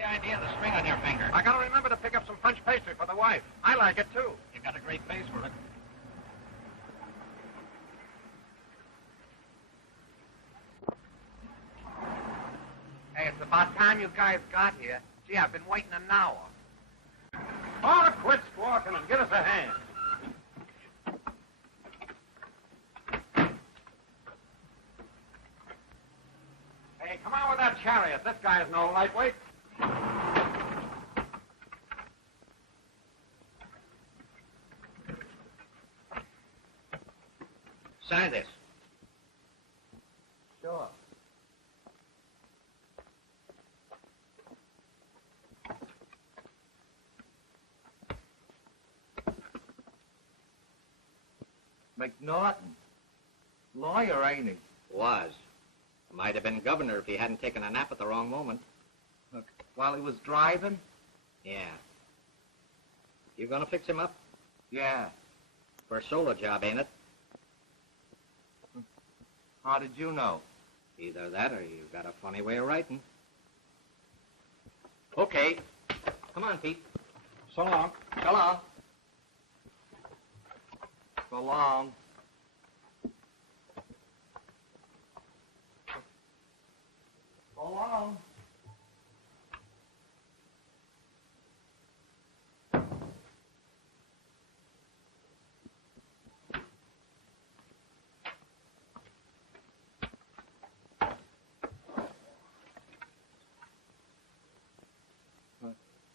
the idea of the string on your finger? I gotta remember to pick up some French pastry for the wife. I like it, too. You got a great face for it. Hey, it's about time you guys got here. Gee, I've been waiting an hour. Oh, quit squawking and give us a hand. Hey, come on with that chariot. This guy's no lightweight. Sign this. Sure. McNaughton. Lawyer, ain't he? Was. Might have been governor if he hadn't taken a nap at the wrong moment. Look, while he was driving? Yeah. You gonna fix him up? Yeah. For a solo job, ain't it? How did you know? Either that or you've got a funny way of writing. Okay. Come on, Pete. So long. So long. So long. So long.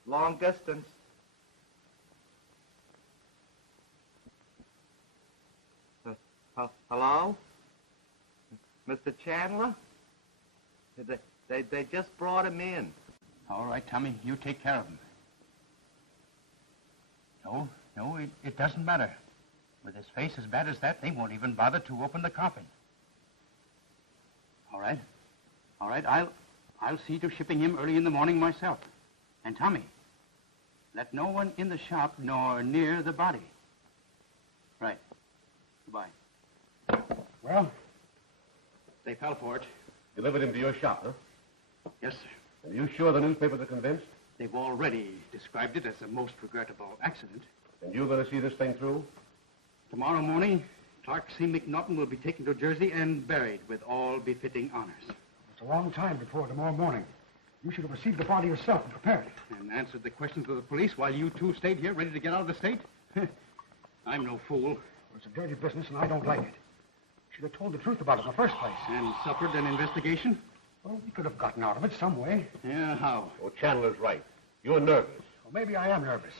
Long distance. Hello? Mr. Chandler? They just brought him in. All right, Tommy, you take care of him. No, it doesn't matter. With his face as bad as that, they won't even bother to open the coffin. All right, I'll see to shipping him early in the morning myself. And Tommy, let no one in the shop nor near the body. Right. Goodbye. Well, they fell for it. Delivered him to your shop, huh? Yes, sir. Are you sure the newspapers are convinced? They've already described it as a most regrettable accident. And you're going to see this thing through? Tomorrow morning, Clark C. McNaughton will be taken to Jersey and buried with all befitting honors. It's a long time before tomorrow morning. You should have received the body yourself and prepared it. And answered the questions of the police while you two stayed here ready to get out of the state? I'm no fool. It's a dirty business, and I don't like it. Should have told the truth about it in the first place. And suffered an investigation? Well, we could have gotten out of it some way. Yeah, how? Oh, Chandler's right. You're nervous. Well, maybe I am nervous.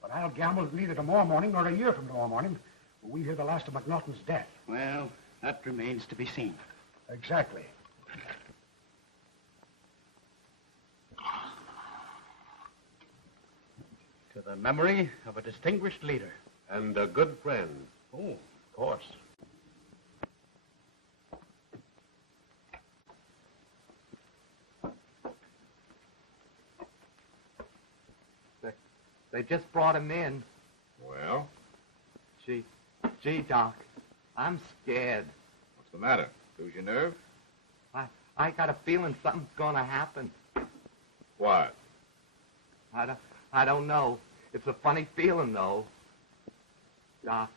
But I'll gamble that neither tomorrow morning nor a year from tomorrow morning will we hear the last of McNaughton's death. Well, that remains to be seen. Exactly. To the memory of a distinguished leader. And a good friend. Oh, Of course. They just brought him in. Well, Gee, Doc, I'm scared. what's the matter? Lose your nerve? I got a feeling something's gonna happen. What? I don't know. It's a funny feeling, though. Doc,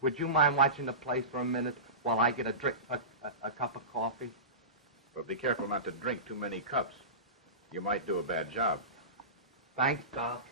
would you mind watching the place for a minute while I get a cup of coffee? But be careful not to drink too many cups. You might do a bad job. Thanks, Doc.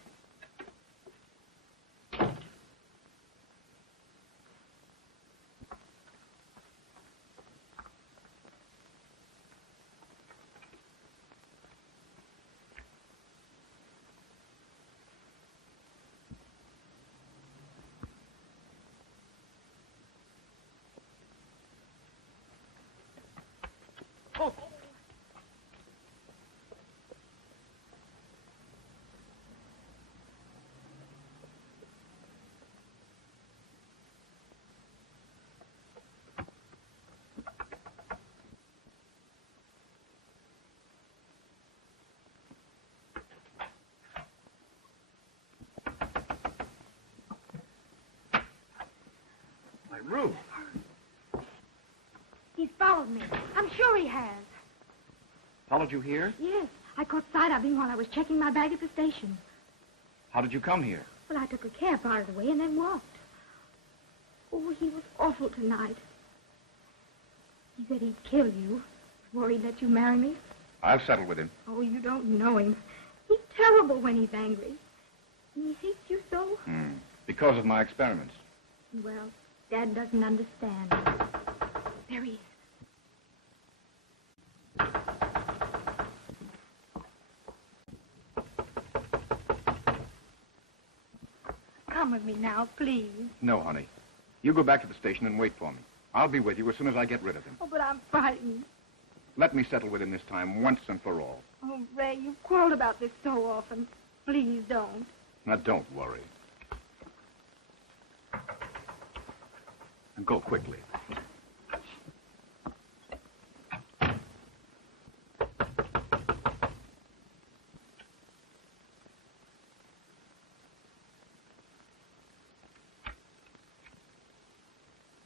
Ruth. He's followed me. I'm sure he has. Followed you here? Yes. I caught sight of him while I was checking my bag at the station. How did you come here? Well, I took a cab part of the way and then walked. Oh, he was awful tonight. He said he'd kill you before he'd let you marry me. I'll settle with him. Oh, you don't know him. He's terrible when he's angry. And he hates you so. Because of my experiments. Well, Dad doesn't understand. There he is. Come with me now, please. No, honey. You go back to the station and wait for me. I'll be with you as soon as I get rid of him. Oh, but I'm frightened. Let me settle with him this time, once and for all. Oh, Ray, you've quarreled about this so often. Please don't. Now, don't worry. And go quickly.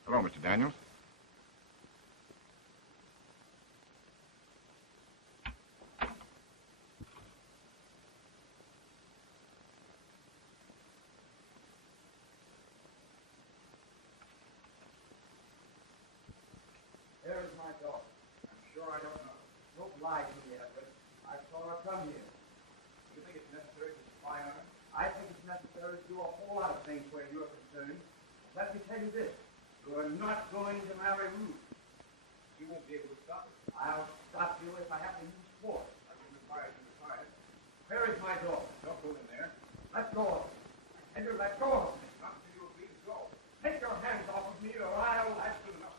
Hello, Mr. Daniels. There is my daughter. I'm sure I don't know. Don't lie to me, Edward. I saw her come here. You think it's necessary to spy on her? I think it's necessary to do a whole lot of things where you're concerned. Let me tell you this. You're not going to marry Ruth. You won't be able to stop it. I'll stop you if I have to use force. I can advise you to try it. Where is my daughter? Don't go in there. Let go of me. I tell you, let go of me. Not until you agree to go. Take your hands off of me or I'll... That's good enough.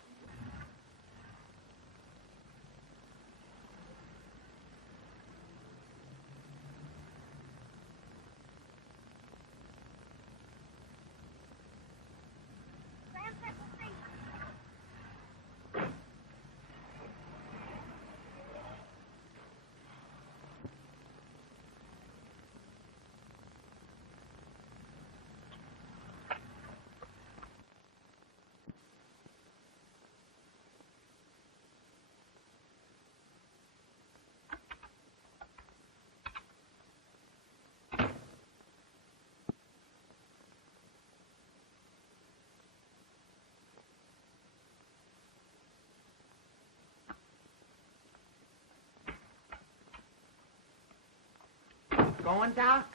Going, Doc?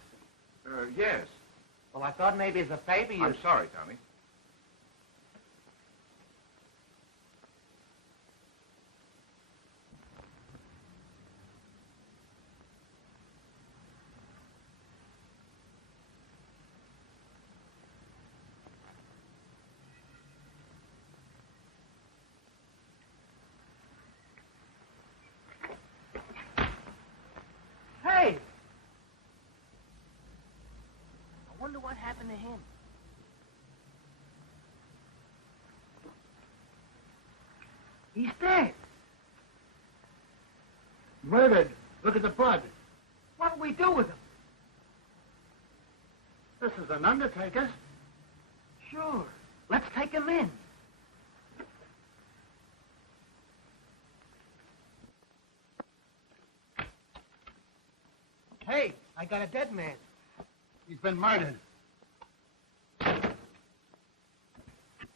Yes. Well, I thought maybe as a favor you... I'm sorry, Tommy. Hey! I wonder what happened to him. He's dead. Murdered. Look at the blood. What'll we do with him? This is an undertaker's. Sure. Let's take him in. Hey, I got a dead man. He's been murdered.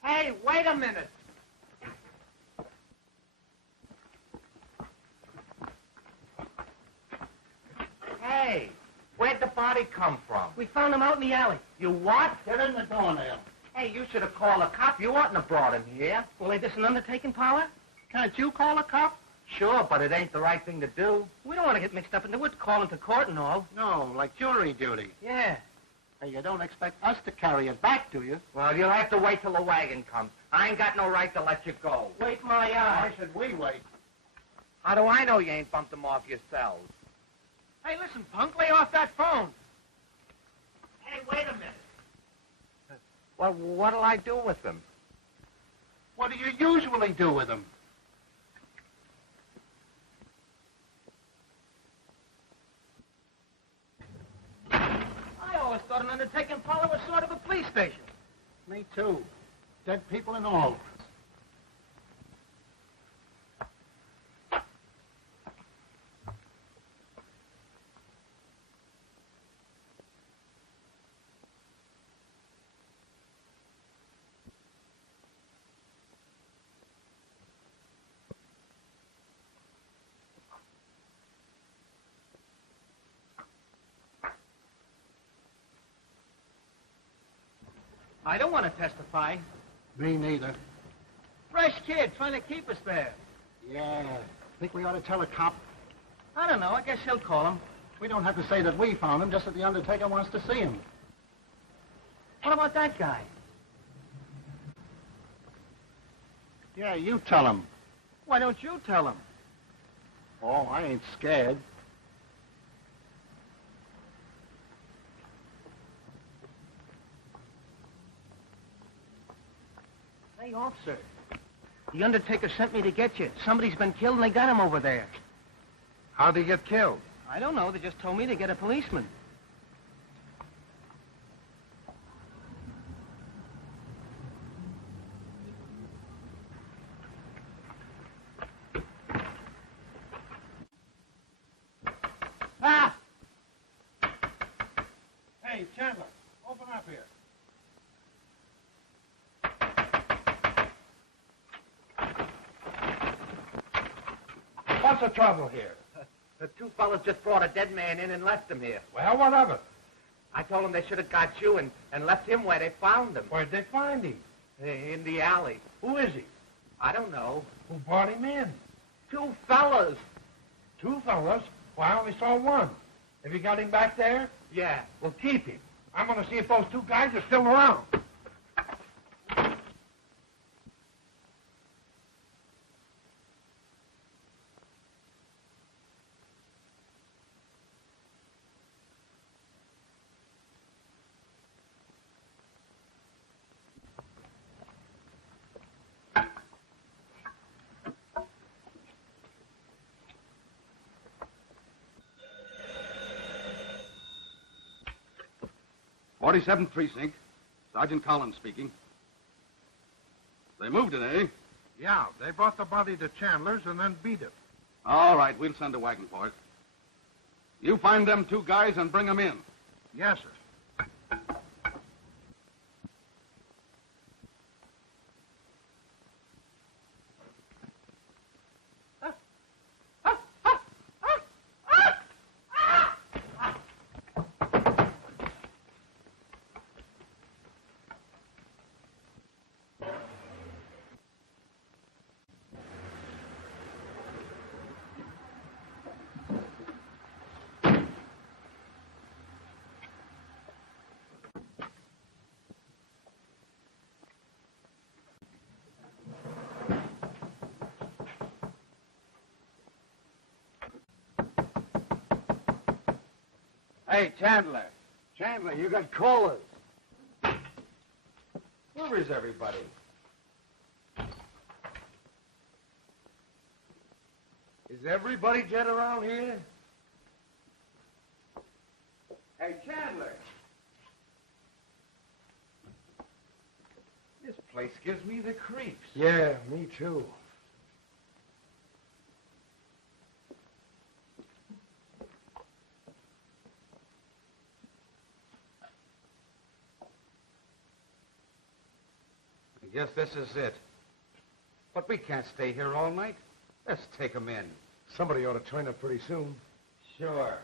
Hey, wait a minute. Hey, where'd the body come from? We found him out in the alley. You what? Get in the door now. Hey, you should have called a cop. You oughtn't have brought him here. Well, ain't this an undertaking, Paula? Can't you call a cop? Sure, but it ain't the right thing to do. We don't want to get mixed up in the woods, calling to court and all. No, like jury duty. Yeah. Hey, you don't expect us to carry it back, do you? Well, you'll have to wait till the wagon comes. I ain't got no right to let you go. Wait my eye. Why should we wait? How do I know you ain't bumped him off yourselves? Hey, listen, punk, lay off that phone. Hey, wait a minute. Well, what'll I do with him? What do you usually do with them? I always thought an undertaking parlor was sort of a police station. Me too. Dead people and all. I don't want to testify. Me neither. Fresh kid trying to keep us there. Yeah. Think we ought to tell a cop? I don't know. I guess he'll call him. We don't have to say that we found him, just that the undertaker wants to see him. What about that guy? Yeah, you tell him. Why don't you tell him? Oh, I ain't scared. Hey, officer. The undertaker sent me to get you. Somebody's been killed and they got him over there. How'd he get killed? I don't know. They just told me to get a policeman. Ah! Hey, Chandler, open up here. What's the trouble here? The two fellas just brought a dead man in and left him here. Well, what of it? I told them they should have got you and left him where they found him. Where'd they find him? In the alley. Who is he? I don't know. Who brought him in? Two fellas. Two fellas? Well, I only saw one. Have you got him back there? Yeah. Well, keep him. I'm going to see if those two guys are still around. '47th Precinct. Sergeant Collins speaking. They moved it, eh? Yeah, they brought the body to Chandler's and then beat it. All right, we'll send a wagon for it. You find them two guys and bring them in. Yes, sir. Hey, Chandler. Chandler, you got callers. Where is everybody? Is everybody dead around here? Hey, Chandler. This place gives me the creeps. Yeah, me too. I guess this is it. But we can't stay here all night. Let's take them in. Somebody ought to turn up pretty soon. Sure.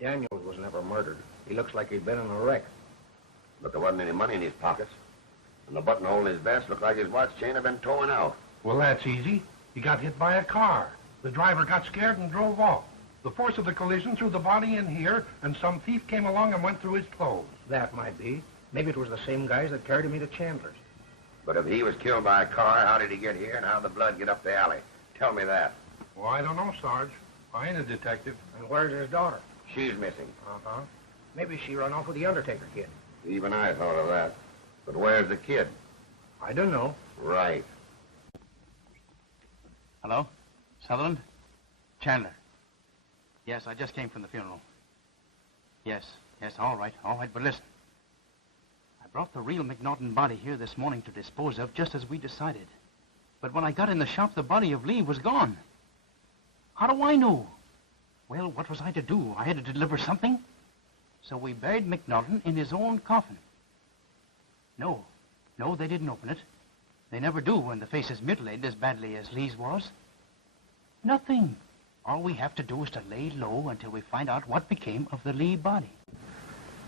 Daniels was never murdered. He looks like he'd been in a wreck. But there wasn't any money in his pockets. And the buttonhole in his vest looked like his watch chain had been torn out. Well, that's easy. He got hit by a car. The driver got scared and drove off. The force of the collision threw the body in here, and some thief came along and went through his clothes. That might be. Maybe it was the same guys that carried me to Chandler's. But if he was killed by a car, how did he get here and how did the blood get up the alley? Tell me that. Well, I don't know, Sarge. I ain't a detective. And where's his daughter? She's missing. Uh-huh. Maybe she run off with the undertaker kid. Even I thought of that. But where's the kid? I don't know. Right. Hello? Sutherland? Chandler. Yes, I just came from the funeral. Yes, all right, but listen. I brought the real McNaughton body here this morning to dispose of, just as we decided. But when I got in the shop, the body of Lee was gone. How do I know? Well, what was I to do? I had to deliver something. So we buried McNaughton in his own coffin. No, they didn't open it. They never do when the face is mutilated as badly as Lee's was. Nothing. All we have to do is to lay low until we find out what became of the Lee body.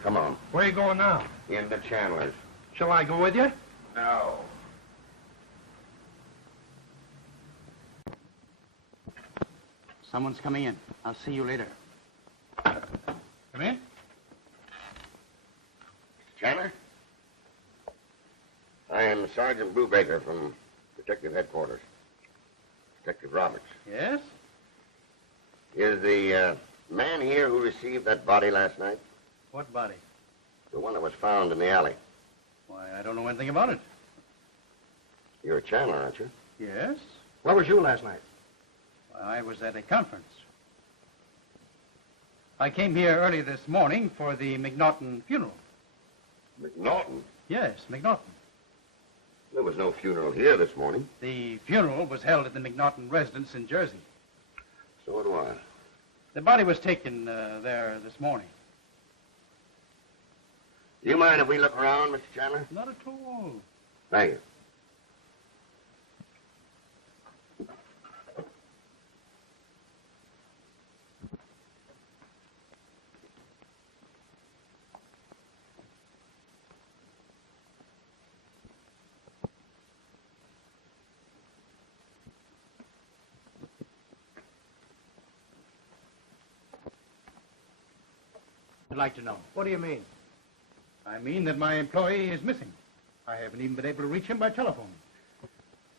Come on. Where are you going now? Into Chandler's. Shall I go with you? No. Someone's coming in. I'll see you later. Come in. Chandler? I am Sergeant Brubaker from Detective Headquarters. Detective Roberts. Yes? Is the man here who received that body last night? What body? The one that was found in the alley. Why, I don't know anything about it. You're a Chandler, aren't you? Yes? Where was you last night? I was at a conference. I came here early this morning for the McNaughton funeral. McNaughton? Yes, McNaughton. There was no funeral here this morning. The funeral was held at the McNaughton residence in Jersey. So do I. The body was taken there this morning. Do you mind if we look around, Mr. Chandler? Not at all. Thank you. I'd like to know. What do you mean? I mean that my employee is missing. I haven't even been able to reach him by telephone.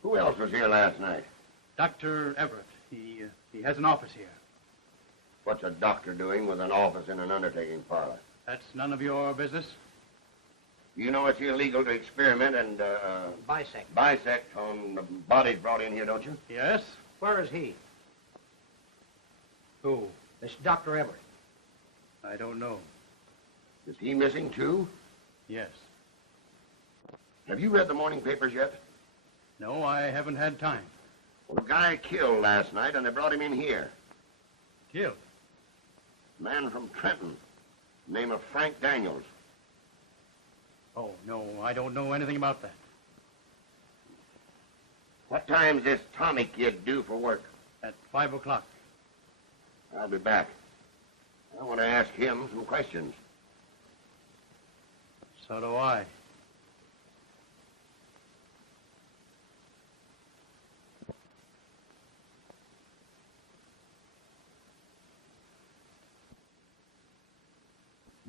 Who else was here last night? Dr. Everett. He has an office here. What's a doctor doing with an office in an undertaking parlor? That's none of your business. You know it's illegal to experiment and, bisect on the bodies brought in here, don't you? Yes? Where is he? Who? This Dr. Everett. I don't know. Is he missing, too? Yes. Have you read the morning papers yet? No, I haven't had time. Well, a guy killed last night, and they brought him in here. Killed? A man from Trenton, name of Frank Daniels. Oh, no, I don't know anything about that. What time's this Tommy kid due for work? At 5 o'clock. I'll be back. I want to ask him some questions. So do I.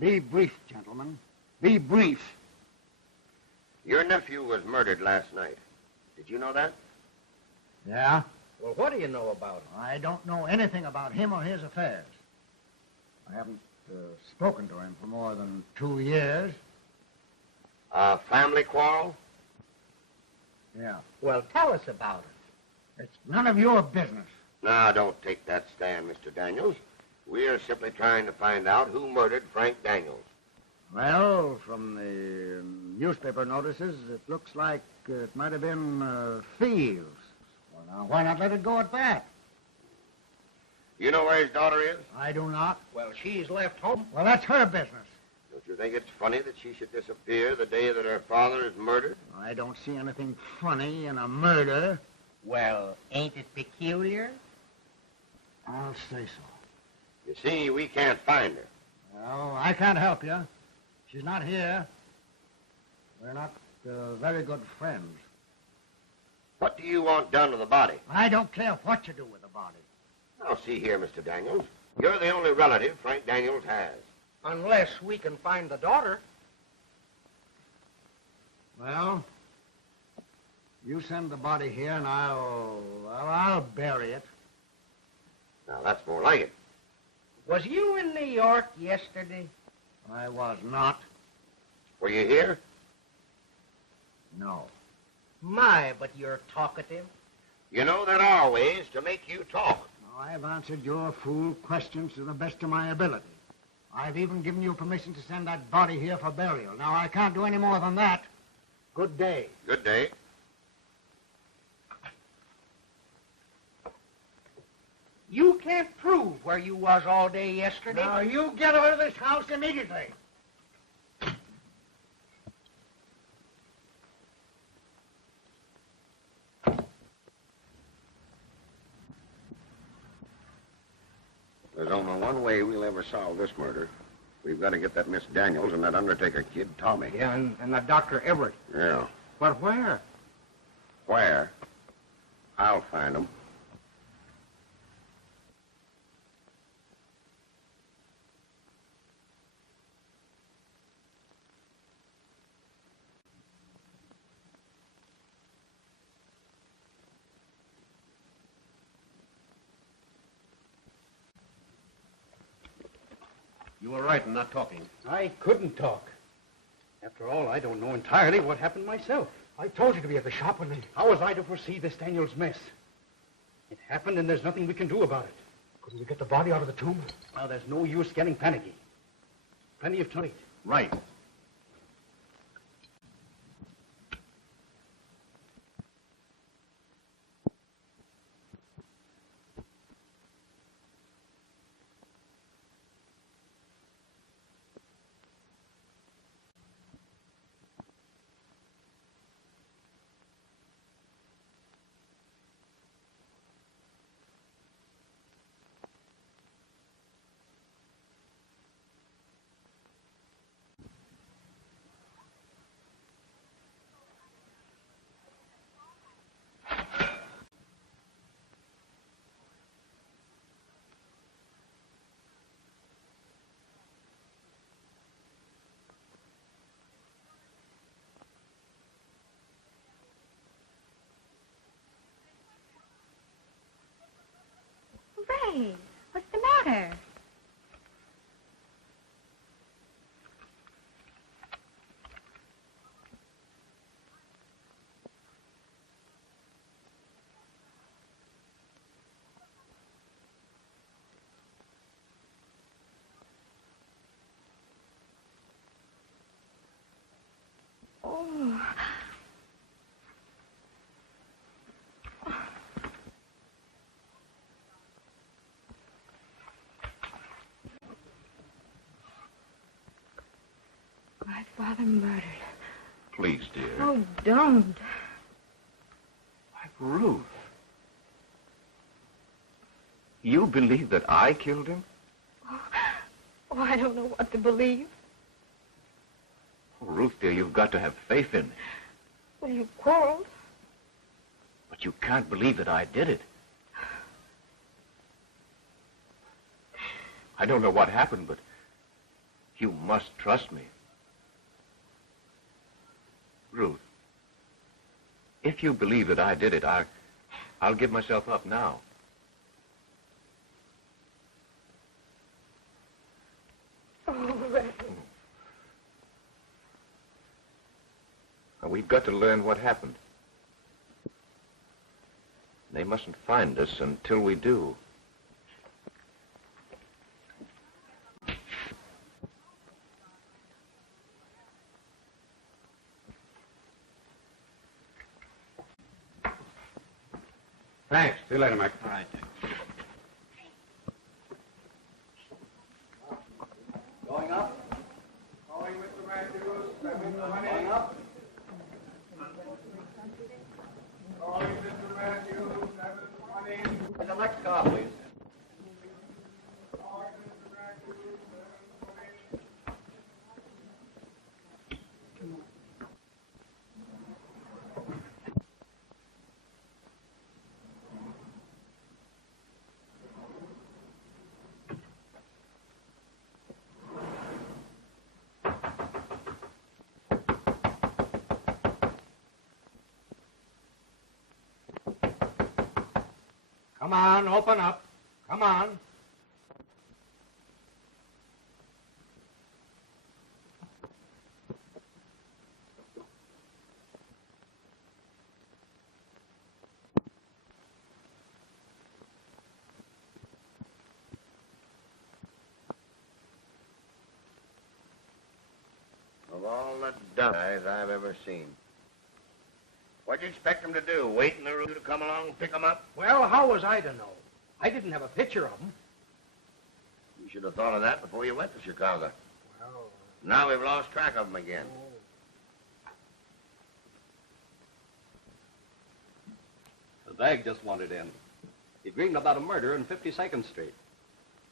Be brief, gentlemen. Be brief. Your nephew was murdered last night. Did you know that? Yeah? Well, what do you know about him? I don't know anything about him or his affairs. I haven't spoken to him for more than 2 years. A family quarrel? Yeah. Well, tell us about it. It's none of your business. Now, don't take that stand, Mr. Daniels. We're simply trying to find out who murdered Frank Daniels. Well, from the newspaper notices, it looks like it might have been thieves. Well, now, why not let it go at that? You know where his daughter is? I do not. Well, she's left home. Well, that's her business. Don't you think it's funny that she should disappear the day that her father is murdered? I don't see anything funny in a murder. Well, ain't it peculiar? I'll say so. You see, we can't find her. Well, I can't help you. She's not here. We're not very good friends. What do you want done to the body? I don't care what you do with the body. Now, see here, Mr. Daniels. You're the only relative Frank Daniels has. Unless we can find the daughter. Well, you send the body here and I'll bury it. Now, that's more like it. Was you in New York yesterday? I was not. Were you here? No. My, but you're talkative. You know, there are ways to make you talk. I've answered your fool questions to the best of my ability. I've even given you permission to send that body here for burial. Now, I can't do any more than that. Good day. Good day. You can't prove where you was all day yesterday. Now, you get out of this house immediately. There's only one way we'll ever solve this murder. We've got to get that Miss Daniels and that undertaker kid, Tommy. Yeah, and that Dr. Everett. Yeah. But where? Where? I'll find them. You were right in not talking. I couldn't talk. After all, I don't know entirely what happened myself. I told you to be at the shop when they... How was I to foresee this Daniels mess? It happened, and there's nothing we can do about it. Couldn't we get the body out of the tomb? Now, there's no use getting panicky. Plenty of time. Right. Ray, what's the matter? Oh. My father murdered. Please, dear. Oh, don't. Ruth. You believe that I killed him? Oh, I don't know what to believe. Oh, Ruth, dear, you've got to have faith in me. Well, you quarreled. But you can't believe that I did it. I don't know what happened, but you must trust me. Ruth, if you believe that I did it, I'll give myself up now. Oh, Ray. Now, we've got to learn what happened. They mustn't find us until we do. Thanks. See you later, Mike. All right. Going up. Calling Mr. Matthews. 720. Going up. Calling Mr. Matthews. 720. The next car, please. Calling Mr. Matthews. 720. Come on, open up. Come on. the dumb guys I've ever seen. What'd you expect them to do? Wait in the room to come along and pick them up? Well, how was I to know? I didn't have a picture of them. You should have thought of that before you went to Chicago. Well... Now we've lost track of them again. The bag just wandered in. He dreamed about a murder in 52nd Street.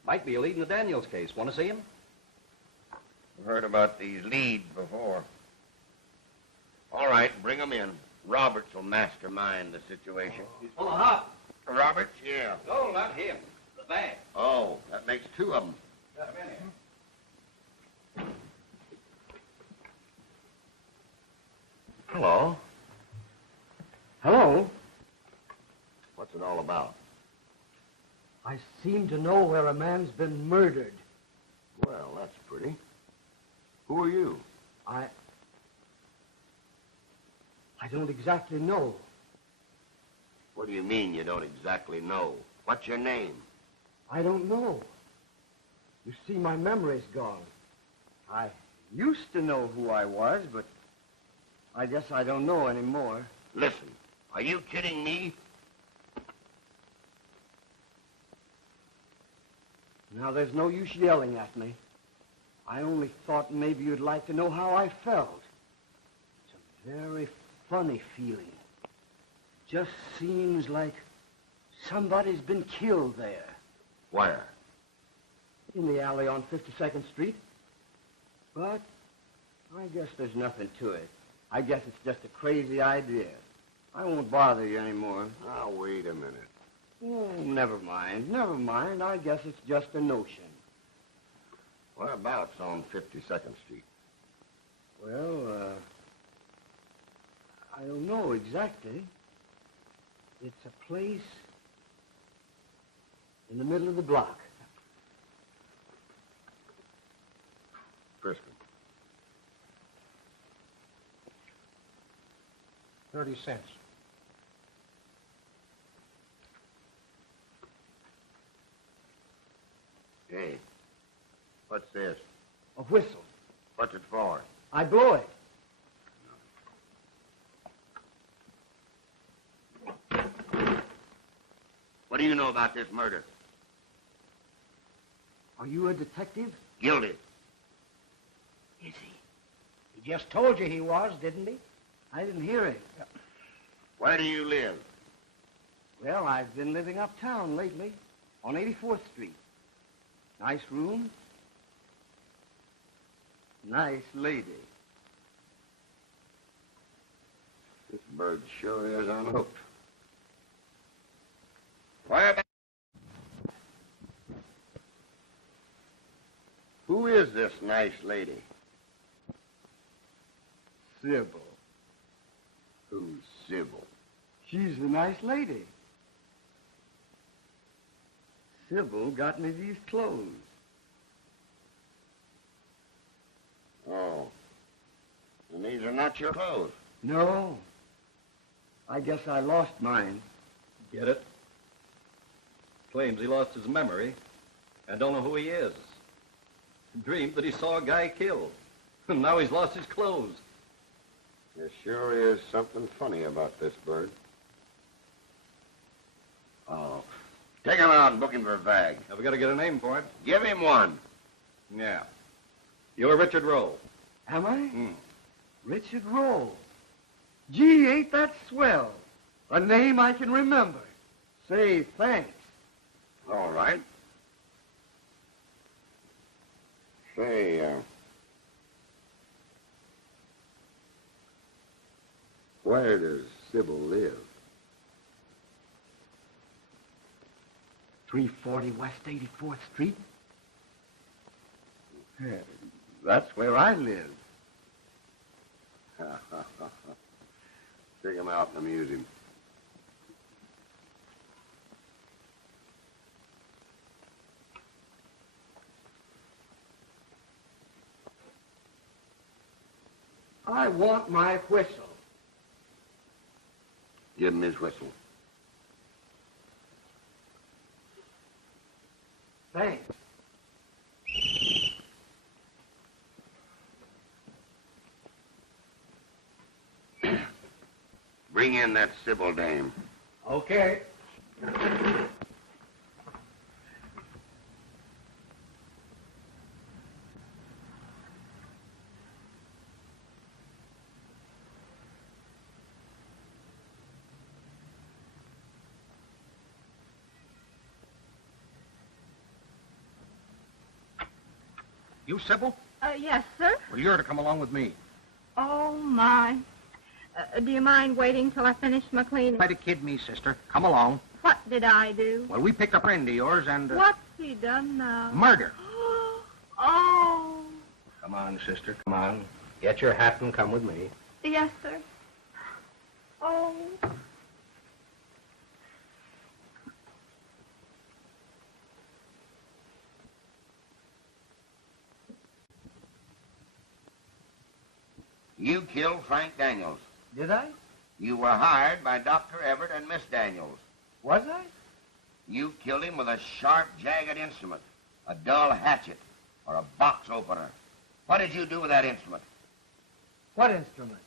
Might be a lead in the Daniels case. Want to see him? I've heard about these leads before. All right, bring them in. Roberts will mastermind the situation. He's full of hop. Roberts? Yeah. No, not him. The bag. Oh, that makes two of them. Got him in here. Hello. Hello. What's it all about? I seem to know where a man's been murdered. Well, that's pretty. Who are you? I don't exactly know. What do you mean you don't exactly know? What's your name? I don't know. You see, my memory's gone. I used to know who I was, but I guess I don't know anymore. Listen, are you kidding me? Now, there's no use yelling at me. I only thought maybe you'd like to know how I felt. It's a very funny feeling. Just seems like somebody's been killed there. Where? In the alley on 52nd Street. But I guess there's nothing to it. I guess it's just a crazy idea. I won't bother you anymore. Now, wait a minute. Oh, never mind. Never mind. I guess it's just a notion. Whereabouts on 52nd Street? Well, I don't know exactly. It's a place in the middle of the block. Frisco. 30 cents. Hey, what's this? A whistle. What's it for? I blow it. What do you know about this murder? Are you a detective? Guilty. Is he? He just told you he was, didn't he? I didn't hear it. Where do you live? Well, I've been living uptown lately, on 84th Street. Nice room. Nice lady. This bird sure is unhooked. Where? Who is this nice lady? Sybil. Who's Sybil? She's the nice lady. Sybil got me these clothes. Oh. And these are not your clothes? No. I guess I lost mine. Get it? Claims he lost his memory and don't know who he is. Dreamed that he saw a guy killed. And now he's lost his clothes. There sure is something funny about this bird. Oh. Take him out and book him for a bag. Have we got to get a name for it? Give him one. Yeah. You're Richard Rowe. Am I? Richard Rowe. Gee, ain't that swell? A name I can remember. Say, thanks. All right. Say, where does Sybil live? 340 West 84th Street. Yeah, that's where I live. Take him out and amuse him. I want my whistle. Give him his whistle. Thanks. bring in that Sybil dame. Okay. You, Sybil? Yes, sir. Well, you're to come along with me. Oh, my. Do you mind waiting till I finish my cleaning? Try to kid me, sister. Come along. What did I do? Well, we picked up a friend of yours and... What's he done now? Murder. Oh. Come on, sister. Come on. Get your hat and come with me. Yes, sir. Oh. You killed Frank Daniels. Did I? You were hired by Dr. Everett and Miss Daniels. Was I? You killed him with a sharp, jagged instrument, a dull hatchet, or a box opener. What did you do with that instrument? What instrument?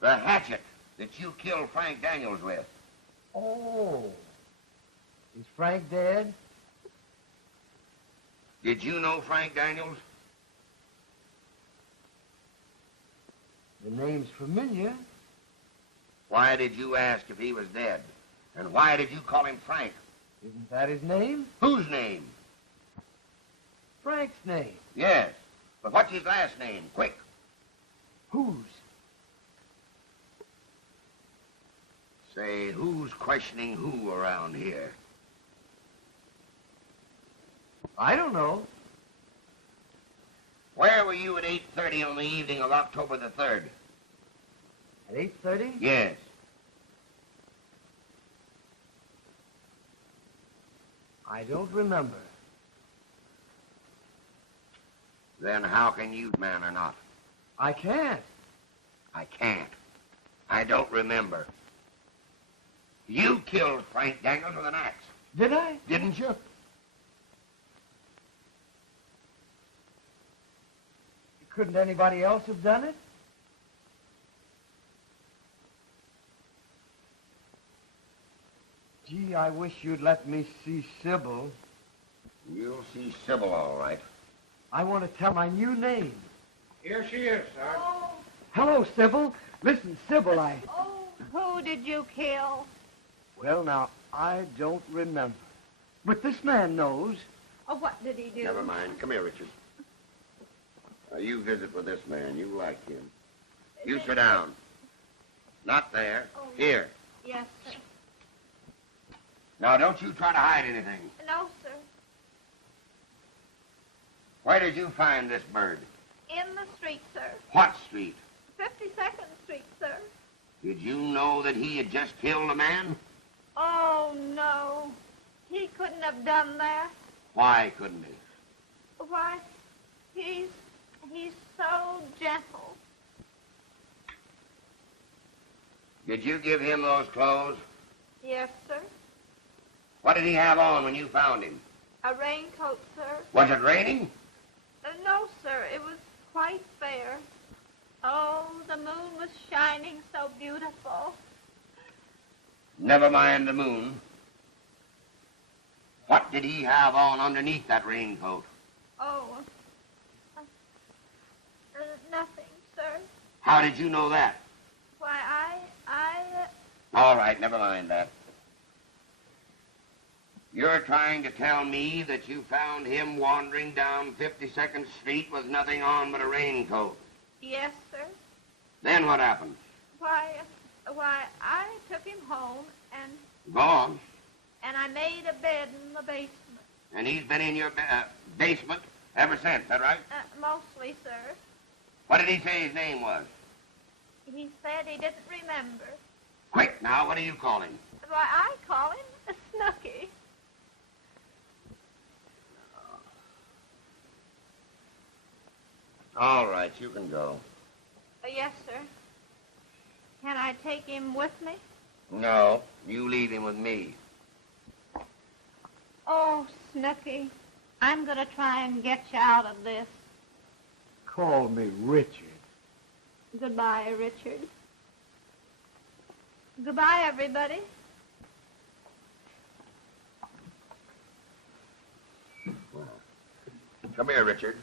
The hatchet that you killed Frank Daniels with. Oh. Is Frank dead? Did you know Frank Daniels? The name's familiar. Why did you ask if he was dead? And why did you call him Frank? Isn't that his name? Whose name? Frank's name. Yes. But what's his last name? Quick. Whose? Say, who's questioning who around here? I don't know. Where were you at 8:30 on the evening of October the 3rd? At 8:30? Yes. I don't remember. Then how can you, man or not? I can't. I can't. I don't remember. You killed Frank Daniels with an axe. Did I? Didn't you? Couldn't anybody else have done it? Gee, I wish you'd let me see Sybil. You'll see Sybil, all right. I want to tell my new name. Here she is, Sarge. Oh. Hello, Sybil. Listen, Sybil, Oh, who did you kill? Well, now, I don't remember. But this man knows. Oh, what did he do? Never mind. Come here, Richard. Now, you visit with this man. You like him. You sit down. Not there. Oh. Here. Yes, sir. Now, don't you try to hide anything. No, sir. Where did you find this bird? In the street, sir. What street? 52nd Street, sir. Did you know that he had just killed a man? Oh, no. He couldn't have done that. Why couldn't he? Why, he's so gentle. Did you give him those clothes? Yes, sir. What did he have on when you found him? A raincoat, sir. Was it raining? No, sir. It was quite fair. Oh, the moon was shining so beautiful. Never mind the moon. What did he have on underneath that raincoat? Oh, nothing, sir. How did you know that? Why, All right, never mind that. You're trying to tell me that you found him wandering down 52nd Street with nothing on but a raincoat. Yes, sir. Then what happened? Why, I took him home and Go on. I made a bed in the basement. And he's been in your basement ever since, that right? Mostly, sir. What did he say his name was? He said he didn't remember. Quick, now, what do you call him? Why, I call him a Snooky. All right, you can go. Yes, sir. Can I take him with me? No, you leave him with me. Oh, Snooky, I'm going to try and get you out of this. Call me Richard. Goodbye, Richard. Goodbye, everybody. Come here, Richard.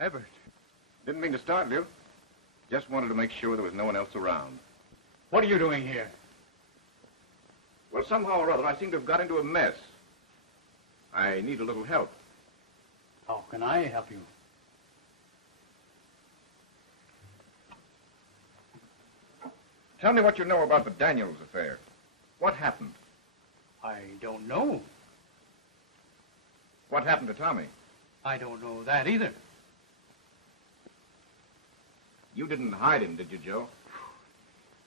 Everett. Didn't mean to startle you. Just wanted to make sure there was no one else around. What are you doing here? Well, somehow or other, I seem to have got into a mess. I need a little help. How can I help you? Tell me what you know about the Daniels affair. What happened? I don't know. What happened to Tommy? I don't know that either. You didn't hide him, did you, Joe?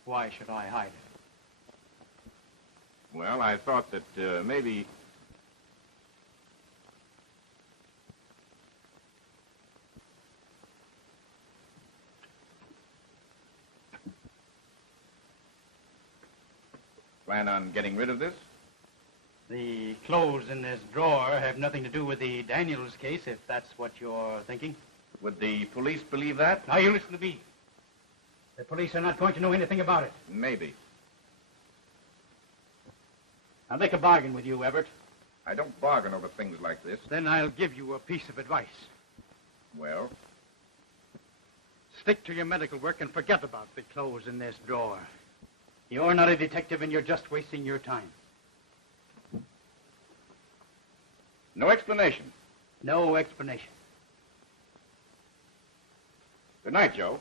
Why should I hide it? Well, I thought that maybe... Plan on getting rid of this? The clothes in this drawer have nothing to do with the Daniels case, if that's what you're thinking. Would the police believe that? Now, you listen to me. The police are not going to know anything about it. Maybe. I'll make a bargain with you, Everett. I don't bargain over things like this. Then I'll give you a piece of advice. Well? Stick to your medical work and forget about the clothes in this drawer. You're not a detective and you're just wasting your time. No explanation? No explanation. Good night, Joe.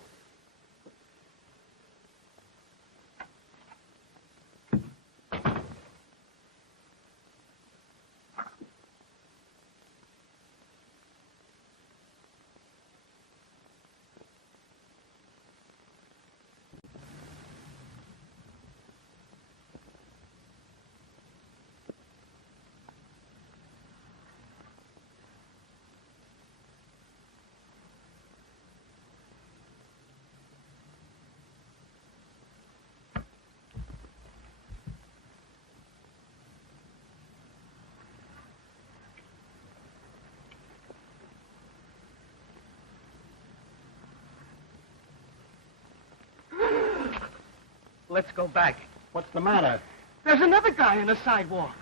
Let's go back. What's the matter? There's another guy on the sidewalk.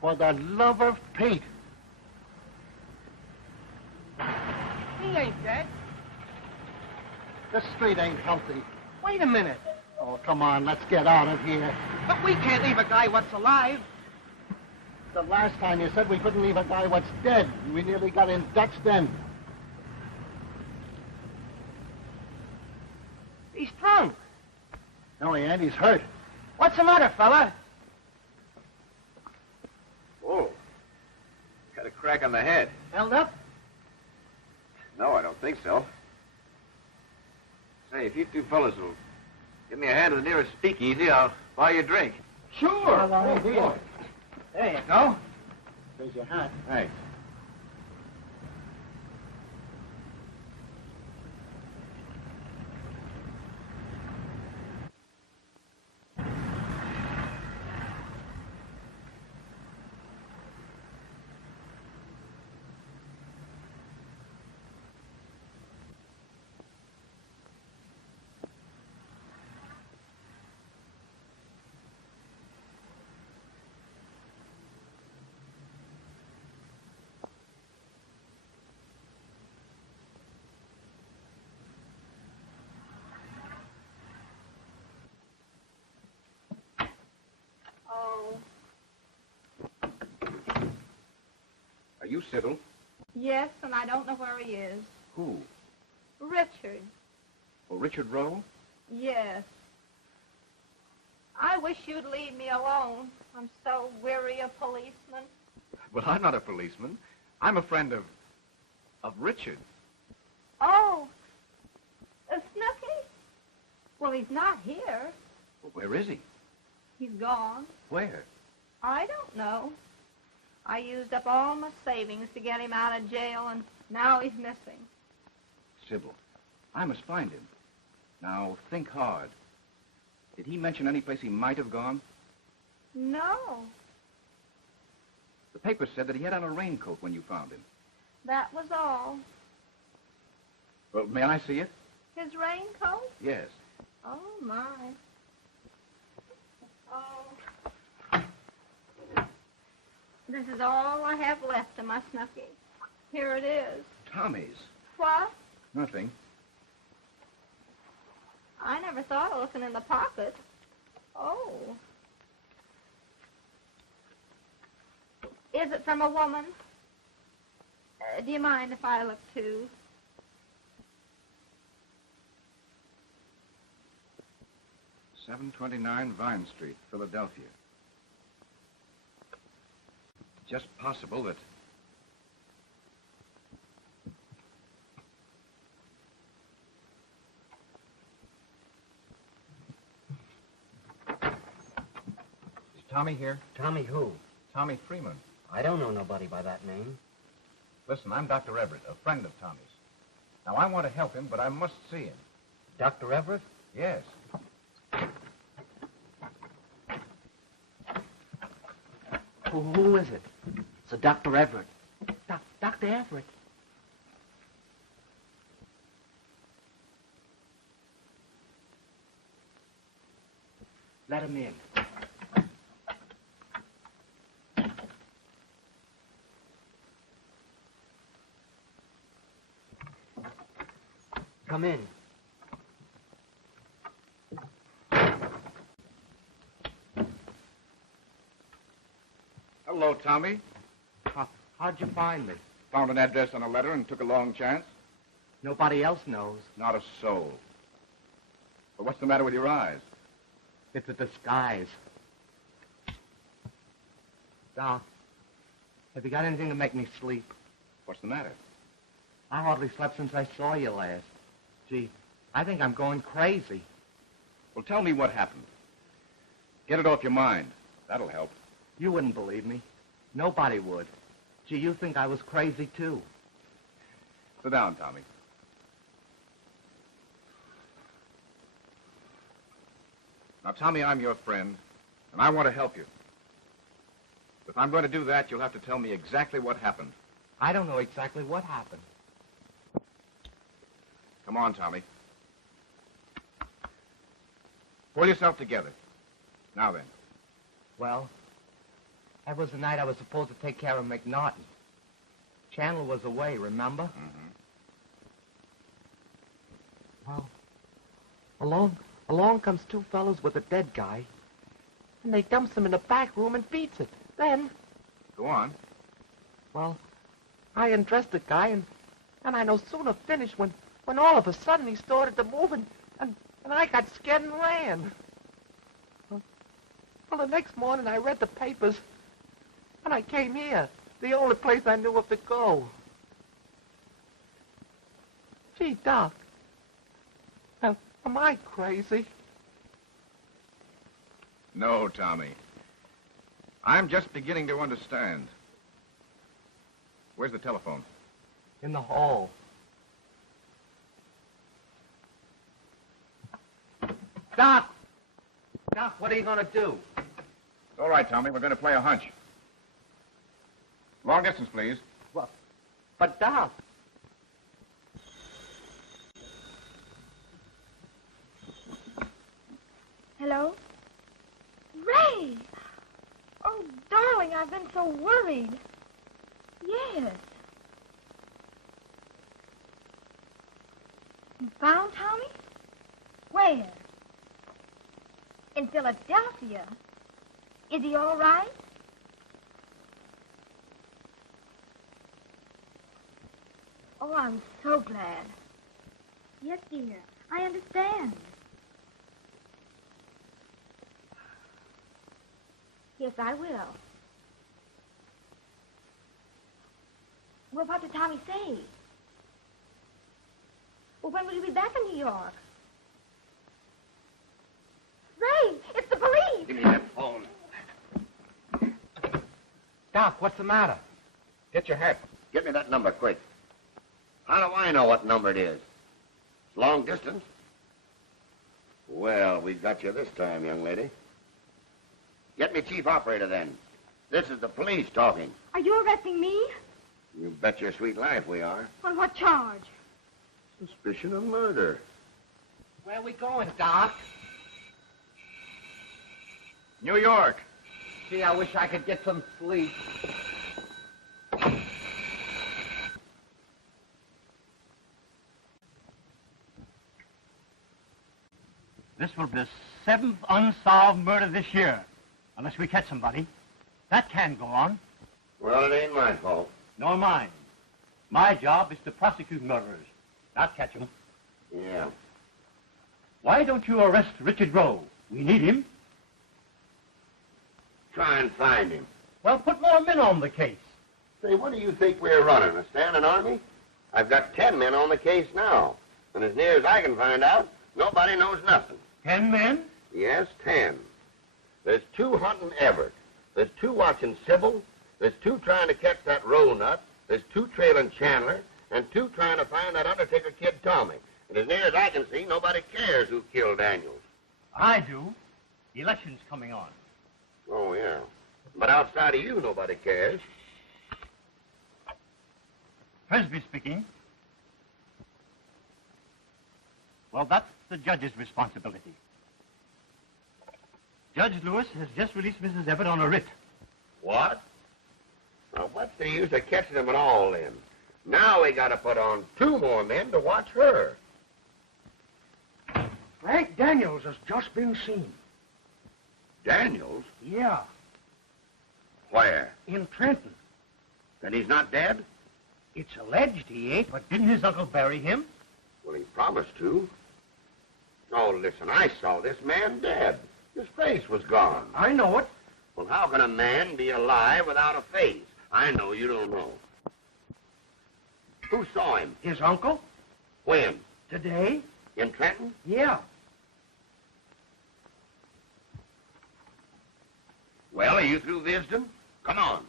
For the love of Pete. He ain't dead. This street ain't healthy. Wait a minute. Oh, come on, let's get out of here. But we can't leave a guy what's alive. The last time you said we couldn't leave a guy what's dead. We nearly got in Dutch then. He's drunk. No, he ain't. He's hurt. What's the matter, fella? Oh. Got a crack on the head. Held up? No, I don't think so. Hey, if you two fellas will give me a hand to the nearest speakeasy, I'll buy you a drink. Sure. Oh, boy. There you go. Here's your hat. Thanks. Oh, Are you Sybil? yes, and I don't know where he is. Who? Richard. Oh, Richard Rowe? Yes. I wish you'd leave me alone. I'm so weary of policemen. Well, I'm not a policeman. I'm a friend of Richard. Oh, Snooky? Well, he's not here. Well, where is he? He's gone. Where? I don't know. I used up all my savings to get him out of jail, and now he's missing. Sybil, I must find him. Now, think hard. Did he mention any place he might have gone? No, The paper said that he had on a raincoat when you found him. that was all. Well, may I see it? His raincoat? Yes. Oh, my. Oh. This is all I have left of my Snooky. Here it is. Tommy's. What? Nothing. I never thought of looking in the pocket. Oh. Is it from a woman? Do you mind if I look, too? $729 Vine Street, Philadelphia. Just possible that... Is Tommy here? Tommy who? Tommy Freeman. I don't know nobody by that name. Listen, I'm Dr. Everett, a friend of Tommy's. Now, I want to help him, but I must see him. Dr. Everett? Yes. Who is it? It's a Dr. Everett. Dr. Everett. Let him in. Come in. Hello, Tommy. How'd you find me? Found an address on a letter and took a long chance? Nobody else knows. Not a soul. But what's the matter with your eyes? It's a disguise. Doc, have you got anything to make me sleep? What's the matter? I hardly slept since I saw you last. Gee, I think I'm going crazy. Well, tell me what happened. Get it off your mind. That'll help. You wouldn't believe me. Nobody would. Gee, you think I was crazy, too. Sit down, Tommy. Now, Tommy, I'm your friend, and I want to help you. If I'm going to do that, you'll have to tell me exactly what happened. I don't know exactly what happened. Come on, Tommy. Pull yourself together. Now then. Well, that was the night I was supposed to take care of McNaughton. Chandler was away, remember? Mm-hmm. Well, along comes two fellows with a dead guy, and they dumps him in the back room and beats it. Then... Go on. Well, I undressed the guy, and I no sooner finished when all of a sudden he started to move, and I got scared and ran. Well, the next morning I read the papers, and I came here, the only place I knew of to go. Gee, Doc, Am I crazy? No, Tommy. I'm just beginning to understand. Where's the telephone? In the hall. Doc! Doc, what are you going to do? It's all right, Tommy. We're going to play a hunch. Long distance, please. Well, but Doc... Hello? Ray! Oh, darling, I've been so worried. Yes. You found Tommy? Where? In Philadelphia. Is he all right? Oh, I'm so glad. Yes, dear. I understand. Yes, I will. Well, what did Tommy say? Well, when will you be back in New York? Ray, it's the police! Give me that phone. Doc, what's the matter? Get your hat. Get me that number, quick. How do I know what number it is? It's long distance. Well, we've got you this time, young lady. Get me chief operator, then. This is the police talking. Are you arresting me? You bet your sweet life we are. On what charge? Suspicion of murder. Where are we going, Doc? New York. Gee, I wish I could get some sleep. This will be the 7th unsolved murder this year, unless we catch somebody. That can go on. Well, it ain't my fault. Nor mine. My job is to prosecute murderers, not catch them. Yeah. Why don't you arrest Richard Rowe? We need him. Try and find him. Well, put more men on the case. Say, what do you think we're running, a standing army? I've got 10 men on the case now. And as near as I can find out, nobody knows nothing. 10 men? Yes, 10. There's 2 hunting Everett. There's 2 watching Sybil. There's 2 trying to catch that roll nut. There's 2 trailing Chandler. And 2 trying to find that Undertaker kid Tommy. And as near as I can see, nobody cares who killed Daniels. I do. The election's coming on. Oh, yeah. But outside of you, nobody cares. Presby speaking. Well, that's the judge's responsibility. Judge Lewis has just released Mrs. Everett on a writ. What? Now, what's the use of catching them at all, then? Now we got to put on 2 more men to watch her. Frank Daniels has just been seen. Daniels? Yeah, Where? in Trenton. Then he's not dead? It's alleged he ain't, But didn't his uncle bury him? Well, he promised to. Oh, listen, I saw this man dead. His face was gone. I know it. Well, how can a man be alive without a face? I know you don't know. Who saw him? His uncle? When? Today? In Trenton? Yeah. Well, are you through visiting? Come on.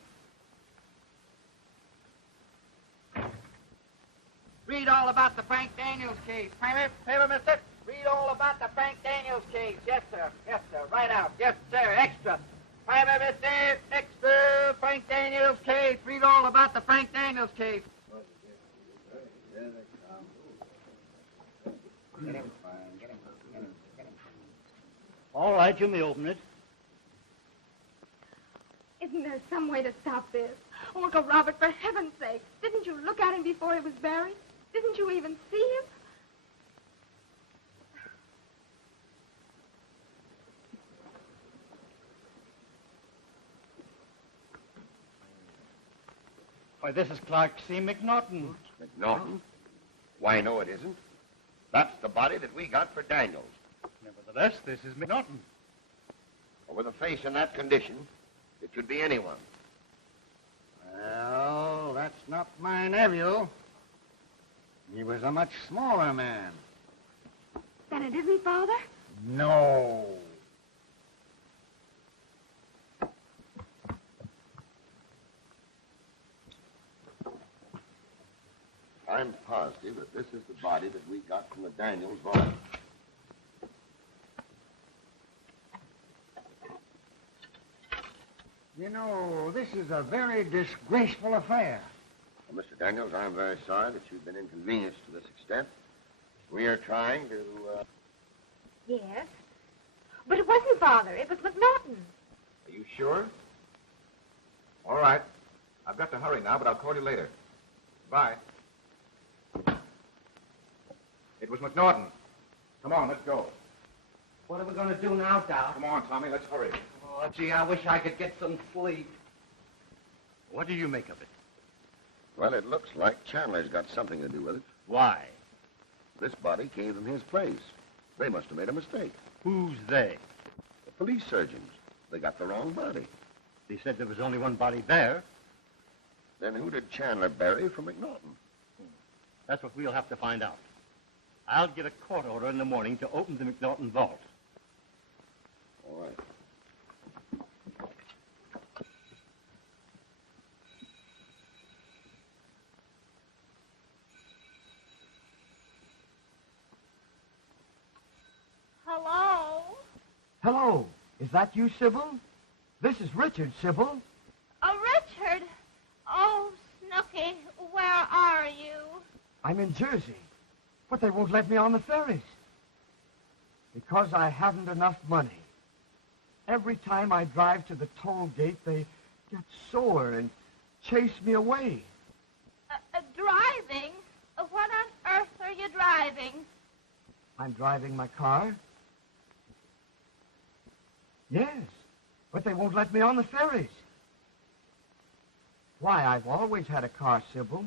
Read all about the Frank Daniels case. Paper, mister? Read all about the Frank Daniels case. Yes, sir. Yes, sir. Right out. Yes, sir. Extra. Paper, mister? Extra. Frank Daniels case. Read all about the Frank Daniels case. Get him. All right, you may open it. Isn't there some way to stop this? Oh, Uncle Robert, for heaven's sake, didn't you look at him before he was buried? Didn't you even see him? Why, this is Clark C. McNaughton. McNaughton? Why, no, it isn't. That's the body that we got for Daniels. Nevertheless, this is McNaughton. Well, with a face in that condition, it could be anyone. Well, that's not my nephew. He was a much smaller man. Bennett, isn't he, Father? No. I'm positive that this is the body that we got from the Daniels vault. You know, this is a very disgraceful affair. Well, Mr. Daniels, I'm very sorry that you've been inconvenienced to this extent. We are trying to, Yes. But it wasn't Father. It was McNaughton. Are you sure? All right. I've got to hurry now, but I'll call you later. Bye. It was McNaughton. Come on, let's go. What are we going to do now, Doc? Come on, Tommy, let's hurry. Oh, gee, I wish I could get some sleep. What do you make of it? well, it looks like Chandler's got something to do with it. Why? This body came from his place. They must have made a mistake. Who's they? The police surgeons. They got the wrong body. They said there was only one body there. Then who did Chandler bury from McNaughton? That's what we'll have to find out. I'll get a court order in the morning to open the McNaughton vault. All right. Hello? Hello. Is that you, Sybil? This is Richard, Sybil. Oh, Richard. Oh, Snooky, where are you? I'm in Jersey, but they won't let me on the ferries. Because I haven't enough money. Every time I drive to the toll gate, they get sore and chase me away. Driving? What on earth are you driving? I'm driving my car. Yes, but they won't let me on the ferries. Why, I've always had a car, Sybil.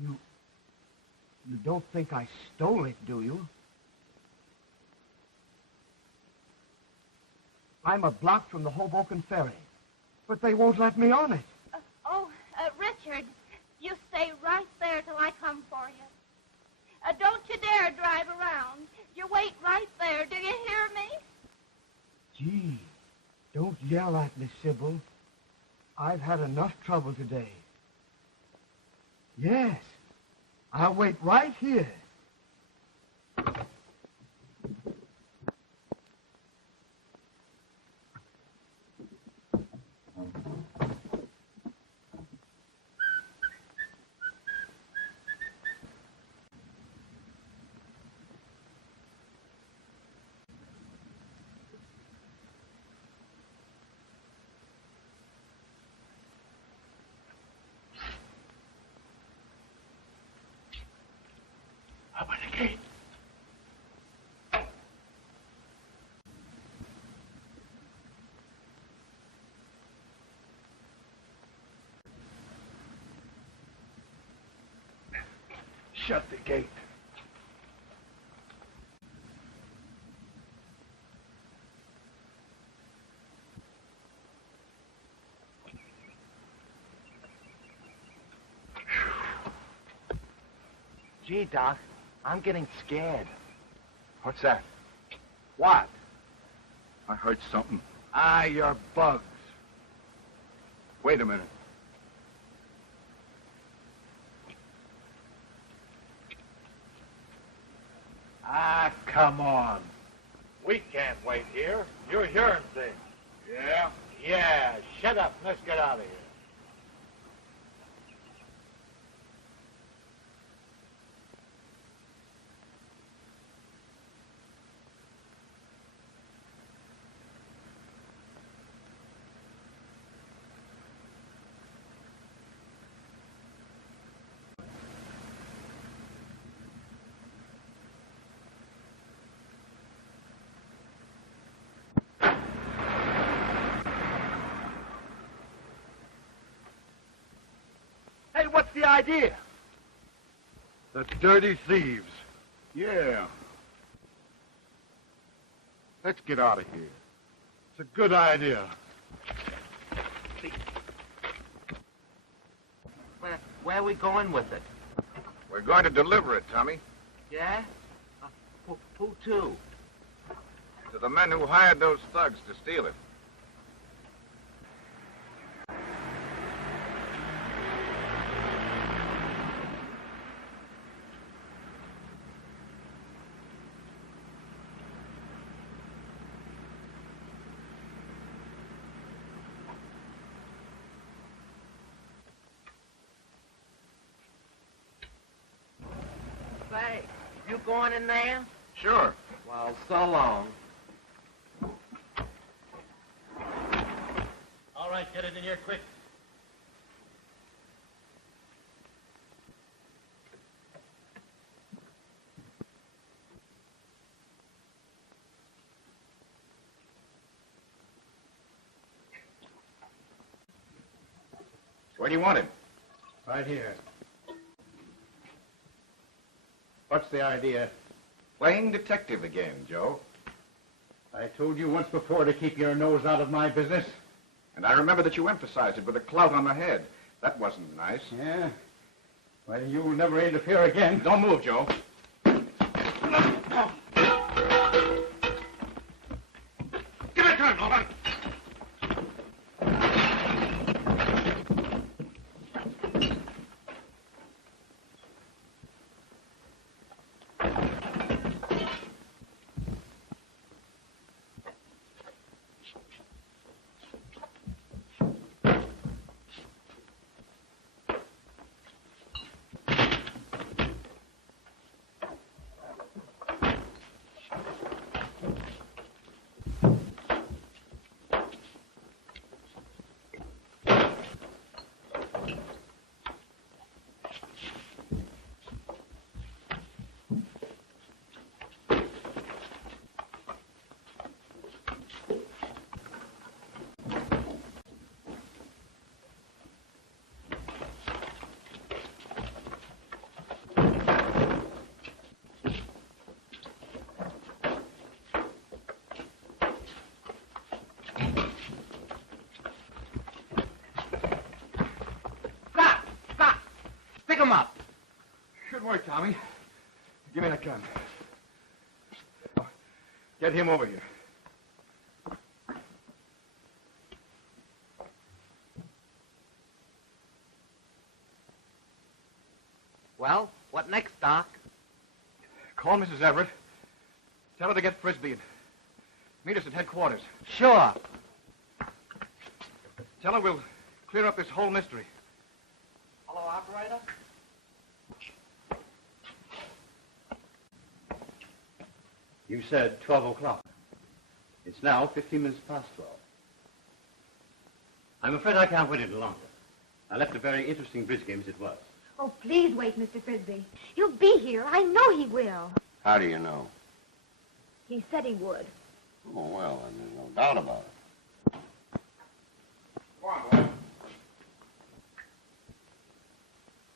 You don't think I stole it, do you? I'm a block from the Hoboken ferry, but they won't let me on it. Richard, you stay right there till I come for you. Don't you dare drive around. You wait right there. Do you hear me? Gee, don't yell at me, Sybil. I've had enough trouble today. Yes, I'll wait right here. Open the gate. Shut the gate. Gee, Doc, I'm getting scared. What's that? What? I heard something. Your bugs. Wait a minute. Come on. We can't wait here. You're hearing things. Yeah? Yeah, shut up. Let's get out of here. Hey, what's the idea? The dirty thieves. Yeah. Let's get out of here. It's a good idea. Where are we going with it? We're going to deliver it, Tommy. Yeah? Who to? To the men who hired those thugs to steal it. Say, you going in there? Sure. Well, so long. All right, get it in here quick. Where do you want him? Right here. What's the idea? Playing detective again, Joe. I told you once before to keep your nose out of my business. And I remember that you emphasized it with a clout on the head. That wasn't nice. Yeah? Well, you'll never interfere again. Don't move, Joe. Give it to him, Nolan. Pick him up. Good work, Tommy. Give me that gun. Oh, get him over here. Well, what next, Doc? Call Mrs. Everett. Tell her to get Frisbee and meet us at headquarters. Sure. Tell her we'll clear up this whole mystery. Hello, operator? You said 12 o'clock. It's now 15 minutes past 12. I'm afraid I can't wait any longer. I left a very interesting bridge game as it was. Oh, please wait, Mr. Frisbee. He'll be here. I know he will. How do you know? He said he would. Oh, well, then there's no doubt about it. Go on, boy.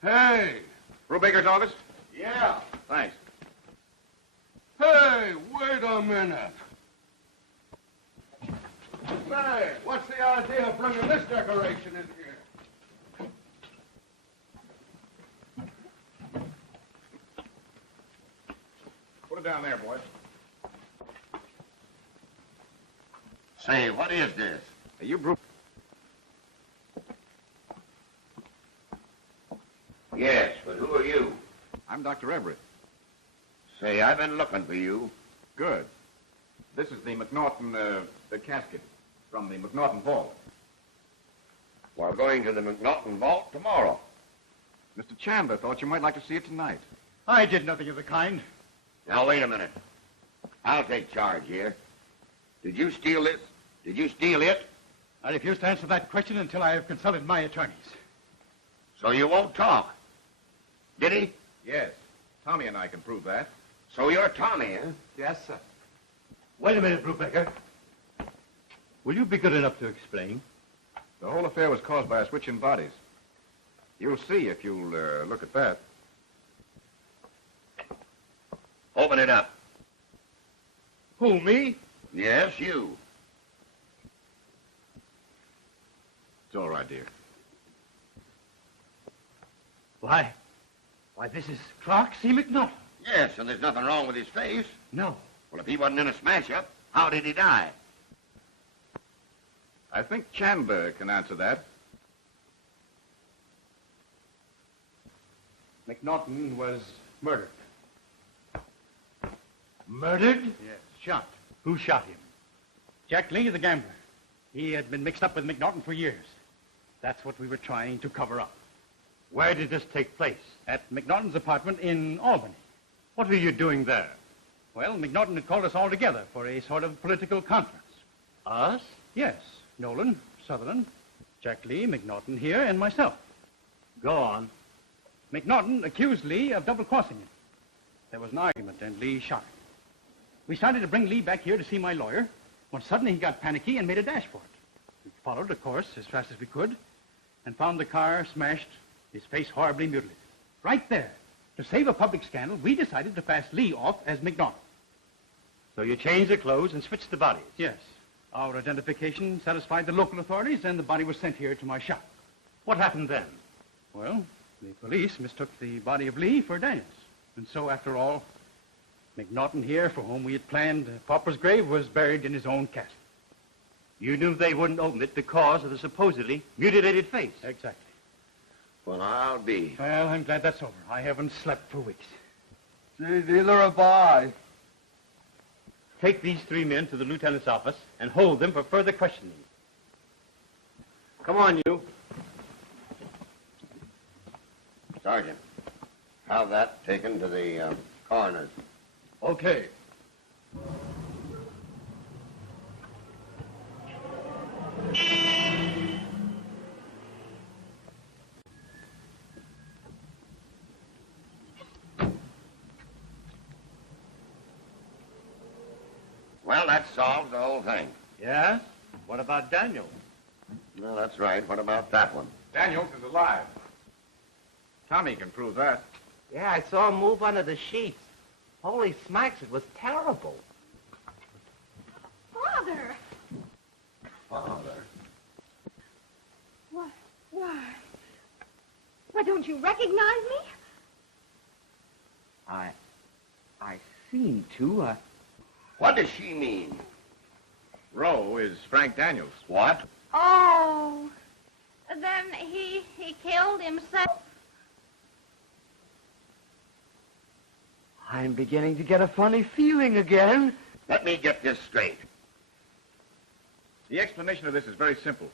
Hey! Brubaker's office? Yeah. Thanks. Hey, wait a minute. Say, what's the idea of bringing this decoration in here? Put it down there, boys. Say, what is this? Hey, you Bru... Yes, but who are you? I'm Dr. Everett. Say, I've been looking for you. Good. This is the McNaughton, the casket from the McNaughton vault. We're going to the McNaughton vault tomorrow. Mr. Chandler thought you might like to see it tonight. I did nothing of the kind. Now, wait a minute. I'll take charge here. Did you steal this? Did you steal it? I refuse to answer that question until I have consulted my attorneys. So you won't talk. Did he? Yes. Tommy and I can prove that. So you're Tommy, huh? Yes, sir. Wait a minute, Brubaker. Will you be good enough to explain? The whole affair was caused by a switch in bodies. You'll see if you'll look at that. Open it up. Who, me? Yes, you. It's all right, dear. Why, this is Clark C. McNaughton. Yes, and there's nothing wrong with his face. No. Well, if he wasn't in a smash-up, how did he die? I think Chandler can answer that. McNaughton was murdered. Murdered? Yes, shot. Who shot him? Jack Lee, the gambler. He had been mixed up with McNaughton for years. That's what we were trying to cover up. Where did this take place? At McNaughton's apartment in Albany. What were you doing there? Well, McNaughton had called us all together for a sort of political conference. Us? Yes. Nolan, Sutherland, Jack Lee, McNaughton here, and myself. Go on. McNaughton accused Lee of double-crossing him. There was an argument, and Lee shot him. We started to bring Lee back here to see my lawyer, when suddenly he got panicky and made a dash for it. We followed, of course, as fast as we could, and found the car smashed, his face horribly mutilated. Right there. To save a public scandal, we decided to pass Lee off as McNaughton. So you changed the clothes and switched the bodies? Yes. Our identification satisfied the local authorities, and the body was sent here to my shop. What happened then? Well, the police mistook the body of Lee for Daniels. And so, after all, McNaughton here, for whom we had planned a pauper's grave, was buried in his own casket. You knew they wouldn't open it because of the supposedly mutilated face? Exactly. Well, I'll be. Well, I'm glad that's over. I haven't slept for weeks. Neither have I. Take these 3 men to the lieutenant's office and hold them for further questioning. Come on, you. Sergeant, have that taken to the coroner's. Okay. Well, that solves the whole thing. Yes? What about Daniel? Well, that's right. What about that one? Daniels is alive. Tommy can prove that. Yeah, I saw him move under the sheets. Holy smacks, it was terrible. Father! Father. Why? Why, don't you recognize me? I seem to. What does she mean? Roe is Frank Daniels. What? Oh, then he killed himself. I'm beginning to get a funny feeling again. Let me get this straight. The explanation of this is very simple.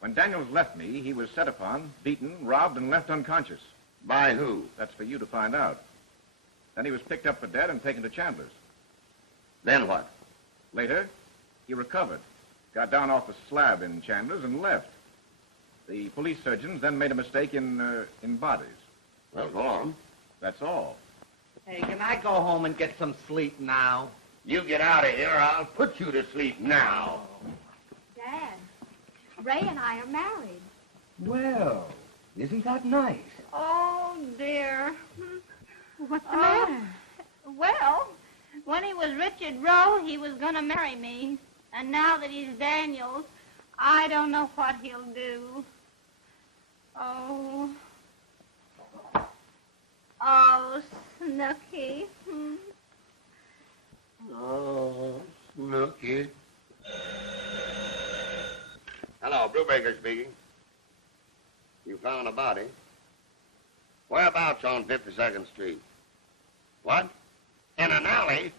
When Daniels left me, he was set upon, beaten, robbed, and left unconscious. By who? That's for you to find out. Then he was picked up for dead and taken to Chandler's. Then what? Later, he recovered, got down off a slab in Chandler's, and left. The police surgeons then made a mistake in bodies. Well, go on. That's all. Hey, can I go home and get some sleep now? You get out of here, or I'll put you to sleep now. Dad, Ray and I are married. Well, isn't that nice? Oh, dear. What's the matter? Well, when he was Richard Rowe, he was going to marry me. And now that he's Daniels, I don't know what he'll do. Oh. Oh, Snooky. Oh, Snooky. Hello, Brubaker speaking. You found a body? Whereabouts on 52nd Street? What? In an alley?